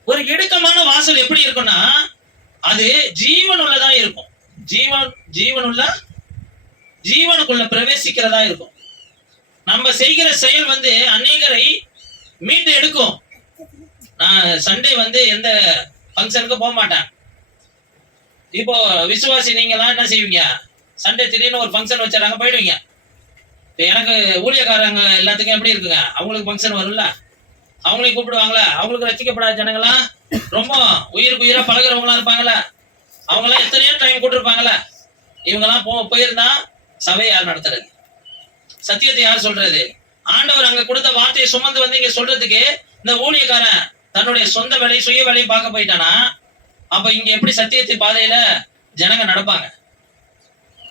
ஒரு இடுக்கமான வாசல் எப்படி இருக்கும்னா, அது ஜீவனுள்ளதா இருக்கும். ஜீவனுள்ள ஜீவனுக்குள்ள பிரவேசிக்கிறதா இருக்கும். நம்ம செய்கிற செயல் அநேகரை மீட்டு எடுக்கும். நான் சண்டே எந்த ஃபங்க்ஷனுக்கு போக மாட்டேன். இப்போ விசுவாசி நீங்களாம் என்ன செய்வீங்க? சண்டே திடீர்னு ஒரு ஃபங்க்ஷன் வச்சாங்க, போயிடுவீங்க. எனக்கு ஊழியக்காரங்க எல்லாத்துக்கும் எப்படி இருக்குங்க, அவங்களுக்கு ஃபங்க்ஷன் வரும்ல, அவங்களையும் கூப்பிடுவாங்களா? அவங்களுக்கு ரசிக்கப்படாத ஜனங்களாம் ரொம்ப உயிருக்கு உயிரா பழகிறவங்களா இருப்பாங்களா? அவங்களாம் எத்தனையோ டைம் கூட்டிருப்பாங்களா? இவங்கெல்லாம் போயிருந்தா சபையை யார் நடத்துறது? சத்தியத்தை யார் சொல்றது? ஆண்டவர் அங்க கொடுத்த வார்த்தையை சுமந்து இங்க சொல்றதுக்கு இந்த ஊழியக்காரன் தன்னுடைய சொந்த வேலை சுய வேலையை பார்க்க போயிட்டானா, அப்ப இங்க எப்படி சத்தியத்தின் பாதையில ஜனங்க நடப்பாங்க?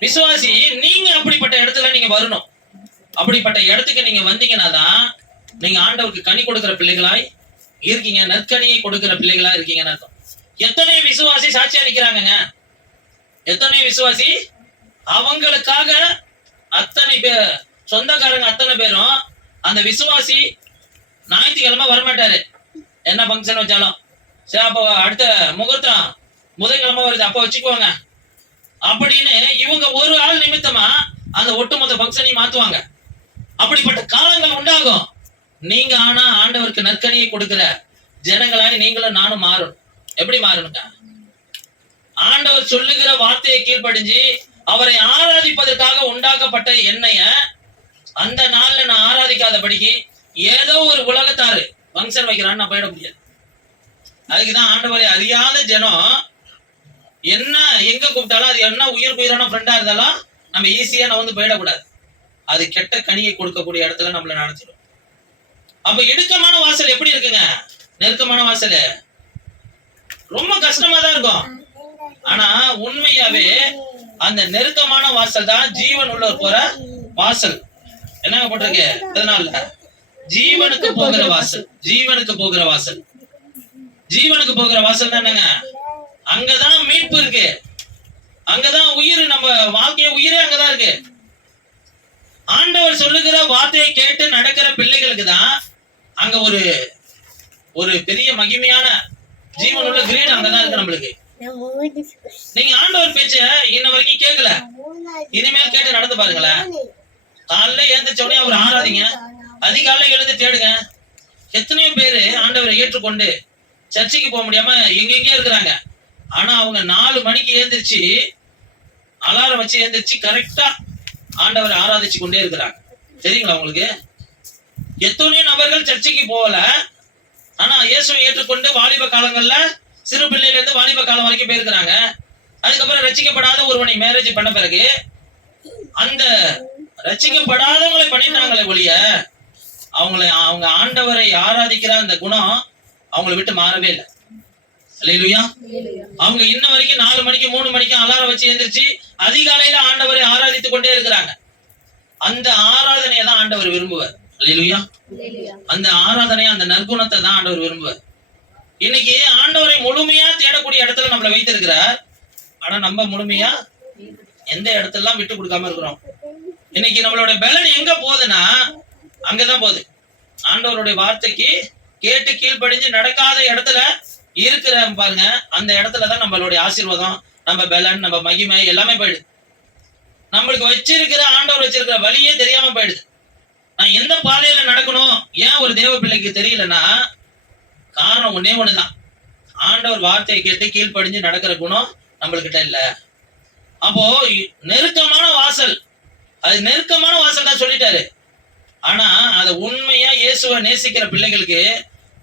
விசுவாசி நீங்க அப்படிப்பட்ட இடத்துல நீங்க வரணும். அப்படிப்பட்ட இடத்துக்கு நீங்க வந்தீங்கன்னா தான் நீங்க ஆண்டவருக்கு கனி கொடுக்கிற பிள்ளைகளாய் இருக்கீங்க, நற்கனியை கொடுக்கிற பிள்ளைகளா இருக்கீங்கன்னு அர்த்தம். எத்தனை விசுவாசி சாட்சியா நிக்கிறாங்க? எத்தனை விசுவாசி அவங்களுக்காக அத்தனை பேர் சொந்தக்காரங்க அத்தனை பேரும் அந்த விசுவாசி ஞாயிற்றுக்கிழமை வரமாட்டாரு, என்ன ஃபங்க்ஷன் வச்சாலும். சரி, அப்போ அடுத்த முகூர்த்தம் புதன்கிழமை வருது, அப்போ வச்சுக்குவாங்க அப்படின்னு இவங்க ஒரு ஆள் நிமித்தமா அந்த ஒட்டுமொத்த ஃபங்க்ஷனையும் மாத்துவாங்க. அப்படிப்பட்ட காலங்கள் உண்டாகும். நீங்க ஆனா ஆண்டவருக்கு நற்கனியை கொடுக்கிற ஜனங்களாய் நீங்களும் நானும் மாறணும். எப்படி மாறணுங்க? ஆண்டவர் சொல்லுகிற வார்த்தையை கீழ்ப்படிஞ்சு அவரை ஆராதிப்பதற்காக உண்டாக்கப்பட்ட என்னைய அந்த நாள்ல நான் ஆராதிக்காதபடிக்கு ஏதோ ஒரு உலகத்தாரு ஃபங்க்ஷன் வைக்கிறான்னு நான் போயிட முடியாது. அதுக்குதான் ஆண்டவரை அறியாத ஜனம் என்ன எங்க கூப்பிட்டாலும், அது என்ன உயிருக்கு உயிரான ஃப்ரெண்டா இருந்தாலும் நம்ம ஈஸியா நான் போயிடக்கூடாது. அது கெட்ட கனியை கொடுக்கக்கூடிய இடத்துல நம்மள நடத்திடும். அப்ப இடுக்கமான வாசல் எப்படி இருக்குங்க? நெருக்கமான வாசல் ரொம்ப கஷ்டமா தான் இருக்கும். ஆனா உண்மையாவே அந்த நெருக்கமான வாசல் தான் ஜீவன் உள்ள போற வாசல். என்னங்க போட்டிருக்கு? அதனால ஜீவனுக்கு போகிற வாசல், ஜீவனுக்கு போகிற வாசல், ஜீவனுக்கு போகிற வாசல் தான் என்னங்க? அங்கதான் மீட்பு இருக்கு, அங்கதான் உயிர், நம்ம வாழ்க்கைய உயிரே அங்கதான் இருக்கு. ஆண்டவர் சொல்லுகிற வார்த்தையை கேட்டு நடக்கிற பிள்ளைகளுக்கு தான் அங்க ஒரு ஒரு பெரிய மகிமையான ஜீவன் உள்ள கிரீன் அங்கதான் இருக்கு நம்மளுக்கு. நீங்க ஆண்டவர் பேச்ச இன்ன வரைக்கும் கேட்கல, இனிமேல் கேட்டு நடந்து பாருங்களேன். காலைல எழுந்திரிச்ச உடனே அவர் ஆராதிங்க, அதிகாலைல எழுந்து தேடுங்க. எத்தனையோ பேரு ஆண்டவரை ஏற்றுக்கொண்டு சர்ச்சைக்கு போக முடியாம எங்கெங்கே இருக்கிறாங்க. ஆனா அவங்க 4 மணிக்கு எழுந்திரிச்சு அலாரம் வச்சு எழுந்திரிச்சு கரெக்டா ஆண்டவரை ஆராதிச்சு கொண்டே இருக்கிறாங்க. தெரியுங்களா உங்களுக்கு? எத்தனையோ நபர்கள் சர்ச்சைக்கு போகல, ஆனா இயேசுவை ஏற்றுக்கொண்டு வாலிப காலங்கள்ல சிறு பிள்ளையில இருந்து வாலிப காலம் வரைக்கும் போயிருக்கிறாங்க. அதுக்கப்புறம் ரட்சிக்கப்படாத ஒருவனை மேரேஜ் பண்ண பிறகு அந்த ரட்சிக்கப்படாதவங்களை பண்ணிட்டாங்களே ஒழிய அவங்க ஆண்டவரை ஆராதிக்கிற அந்த குணம் அவங்களை விட்டு மாறவே இல்லை. அல்லேலூயா. அவங்க இன்ன வரைக்கும் 4 மணிக்கு 3 மணிக்கு அலாரம் வச்சு எந்திரிச்சு அதிகாலையில ஆண்டவரை ஆராதித்துக் கொண்டே இருக்கிறாங்க. அந்த ஆராதனையை தான் ஆண்டவர் விரும்புவார். அல்லேலூயா. அந்த ஆராதனையை, அந்த நற்குணத்தை தான் ஆண்டவர் விரும்புவார். இன்னைக்கு ஆண்டவரை முழுமையா தேடக்கூடிய இடத்துல நம்மளை வைத்திருக்கிறார். ஆனா நம்ம முழுமையா எந்த இடத்தெல்லாம் விட்டு கொடுக்காம இருக்கிறோம். இன்னைக்கு நம்மளோட பலன் எங்க போகுதுன்னா அங்கதான் போகுது. ஆண்டவருடைய வார்த்தைக்கு கேட்டு கீழ்ப்படிஞ்சு நடக்காத இடத்துல இருக்கிற பாருங்க, அந்த இடத்துலதான் நம்மளுடைய ஆசீர்வாதம், நம்ம பலன், நம்ம மகிமை எல்லாமே போயிடுது. நம்மளுக்கு வச்சிருக்கிற ஆண்டவர் வச்சிருக்கிற வழியே தெரியாம போயிடுது. நான் எந்த பாதையில நடக்கணும் ஏன் ஒரு தேவ பிள்ளைக்கு தெரியலன்னா காரணம் ஒன்னே ஒண்ணுதான், ஆண்டவர் வார்த்தையை கேட்டு கீழ்ப்படிஞ்சு நடக்கிற குணம் நம்மளுக்கிட்ட இல்ல. அப்போ நெருக்கமான வாசல், அது நெருக்கமான வாசல் தான் சொல்லிட்டாரு. ஆனா அத உண்மையா இயேசுவை நேசிக்கிற பிள்ளைகளுக்கு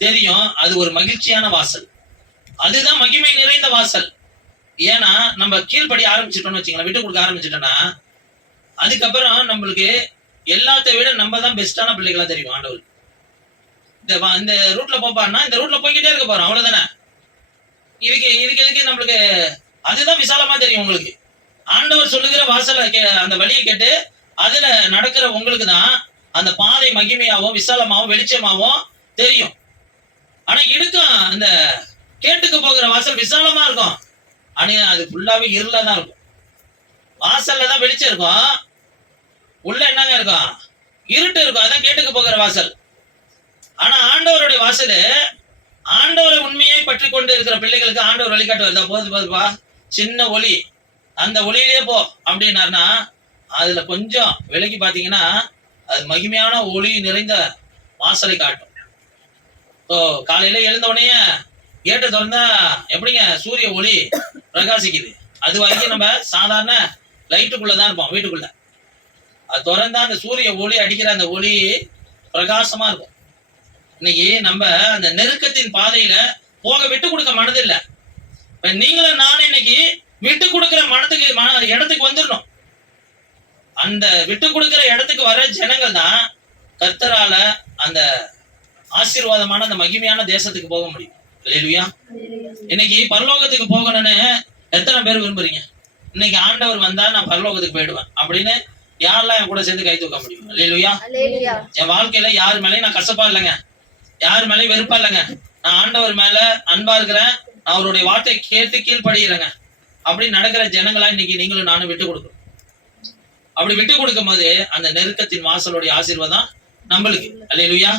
தெரியும் அது ஒரு மகிழ்ச்சியான வாசல், அதுதான் மகிமை நிறைந்த வாசல். ஏன்னா நம்ம கீழ்ப்படி ஆரம்பிச்சிட்டோம்னு வச்சுக்கலாம், விட்டு கொடுக்க ஆரம்பிச்சிட்டோம்னா அதுக்கப்புறம் நம்மளுக்கு எல்லாத்தை விட நம்ம தான் பெஸ்டான பிள்ளைகளா தெரியும். ஆண்டவர் இந்த ரூட்ல போப்பான்னா இந்த ரூட்ல போய்கிட்டே இருக்க போறோம், அவ்வளவுதானே. இதுக்கு நம்மளுக்கு அதுதான் விசாலமா தெரியும். உங்களுக்கு ஆண்டவர் சொல்லுகிற வாசலை அந்த வழியை கேட்டு அதுல நடக்கிற உங்களுக்கு தான் அந்த பாதை மகிமையாவும் விசாலமாவும் வெளிச்சமாவும் தெரியும். ஆனா இடுக்கும் அந்த கேட்டுக்கு போகிற வாசல் விசாலமா இருக்கும், ஆனா அது ஃபுல்லாவே இருளா தான் இருக்கும். வாசல்ல தான் வெளிச்சம் இருக்கும், உள்ள என்னங்க இருக்கும்? இருட்டு இருக்கும். அதான் கேட்டுக்கு போகிற வாசல். ஆனா ஆண்டவருடைய வாசல், ஆண்டவரை உண்மையை பற்றி கொண்டு இருக்கிற பிள்ளைகளுக்கு ஆண்டவர் வழிகாட்டு வருதா, போதுப்பா சின்ன ஒளி, அந்த ஒளியிலே போ அப்படின்னாருன்னா அதுல கொஞ்சம் விலகி பாத்தீங்கன்னா அது மகிமையான ஒளி நிறைந்த வாசலை காட்டும். இப்போ காலையில எழுந்த உடனே கேட்டை திறந்தா எப்படிங்க சூரிய ஒளி பிரகாசிக்குது, அது வரைக்கும் நம்ம சாதாரண லைட்டுக்குள்ளதான் இருப்போம் வீட்டுக்குள்ள. அது திறந்தா அந்த சூரிய ஒளி அடிக்கிற அந்த ஒளி பிரகாசமா இருக்கும். இன்னைக்கு நம்ம அந்த நெருக்கத்தின் பாதையில போக விட்டு கொடுக்க மனதில்லை. நீங்களும் நானும் இன்னைக்கு விட்டு கொடுக்கிற இடத்துக்கு வந்துடணும். அந்த விட்டு கொடுக்கிற இடத்துக்கு வர ஜனங்கள் தான் கர்த்தரால அந்த ஆசீர்வாதமான அந்த மகிமையான தேசத்துக்கு போக முடியும். அல்லேலூயா. இன்னைக்கு பரலோகத்துக்கு போகணும்னு எத்தனை பேர் விரும்புறீங்க? இன்னைக்கு ஆண்டவர் வந்தா நான் பரலோகத்துக்கு போயிடுவேன் அப்படின்னு யாரெல்லாம் என் கூட சேர்ந்து கை தூக்க முடியும்? அல்லேலூயா. என் வாழ்க்கையில யாரு மேலேயும் நான் கசப்பா இல்லைங்க, யாரு மேலேயும் வெறுப்பா இல்லைங்க, நான் ஆண்டவர் மேல அன்பா இருக்கிறேன், நான் அவருடைய வார்த்தை கேட்டு கீழ்படுகிறேங்க அப்படி நடக்கிற ஜனங்களா இன்னைக்கு நீங்களும் நானும் விட்டு கொடுக்கணும். அப்படி விட்டு கொடுக்கும் போது அந்த நெருக்கத்தின் வாசலுடைய ஆசீர்வாதம் நம்மளுக்கு. அல்லேலூயா.